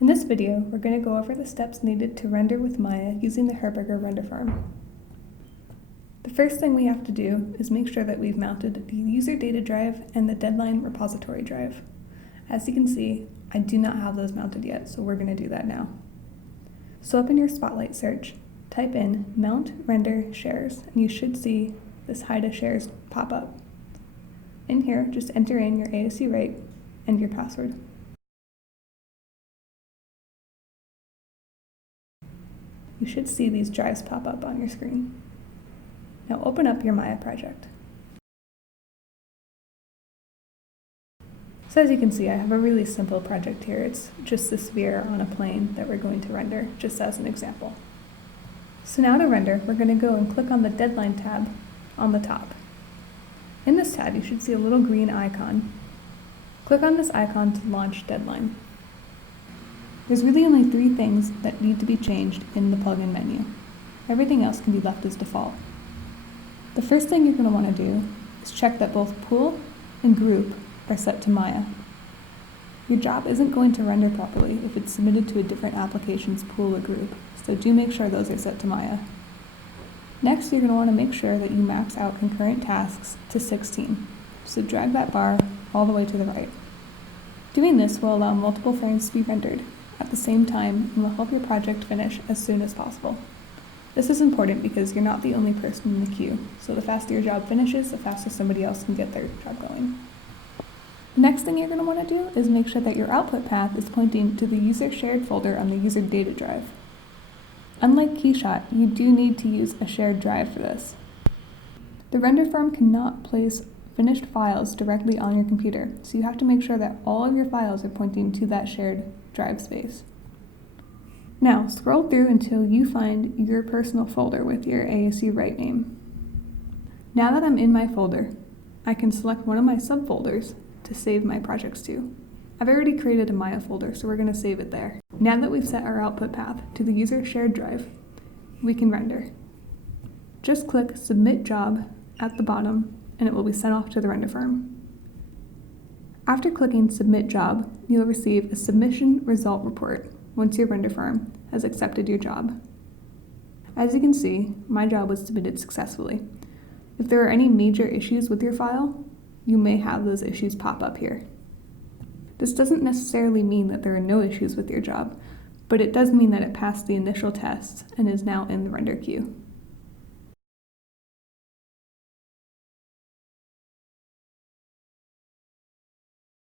In this video, we're going to go over the steps needed to render with Maya using the Herberger render farm. The first thing we have to do is make sure that we've mounted the user data drive and the deadline repository drive. As you can see, I do not have those mounted yet, so we're going to do that now. So open your Spotlight search, type in mount render shares, and you should see this HIDA shares pop up. In here, just enter in your ASC rate and your password. You should see these drives pop up on your screen. Now open up your Maya project. So as you can see, I have a really simple project here. It's just this sphere on a plane that we're going to render, just as an example. So now to render, we're going to go and click on the Deadline tab on the top. In this tab, you should see a little green icon. Click on this icon to launch Deadline. There's really only 3 things that need to be changed in the plugin menu. Everything else can be left as default. The first thing you're going to want to do is check that both pool and group are set to Maya. Your job isn't going to render properly if it's submitted to a different application's pool or group, so do make sure those are set to Maya. Next, you're going to want to make sure that you max out concurrent tasks to 16, so drag that bar all the way to the right. Doing this will allow multiple frames to be rendered at the same time and will help your project finish as soon as possible. This is important because you're not the only person in the queue, so the faster your job finishes, the faster somebody else can get their job going. The next thing you're going to want to do is make sure that your output path is pointing to the user shared folder on the user data drive. Unlike Keyshot, you do need to use a shared drive for this. The render farm cannot place finished files directly on your computer, so you have to make sure that all of your files are pointing to that shared drive space. Now, scroll through until you find your personal folder with your ASC write name. Now that I'm in my folder, I can select one of my subfolders to save my projects to. I've already created a Maya folder, so we're going to save it there. Now that we've set our output path to the user shared drive, we can render. Just click Submit Job at the bottom, and it will be sent off to the render farm. After clicking Submit Job, you'll receive a submission result report once your render farm has accepted your job. As you can see, my job was submitted successfully. If there are any major issues with your file, you may have those issues pop up here. This doesn't necessarily mean that there are no issues with your job, but it does mean that it passed the initial test and is now in the render queue.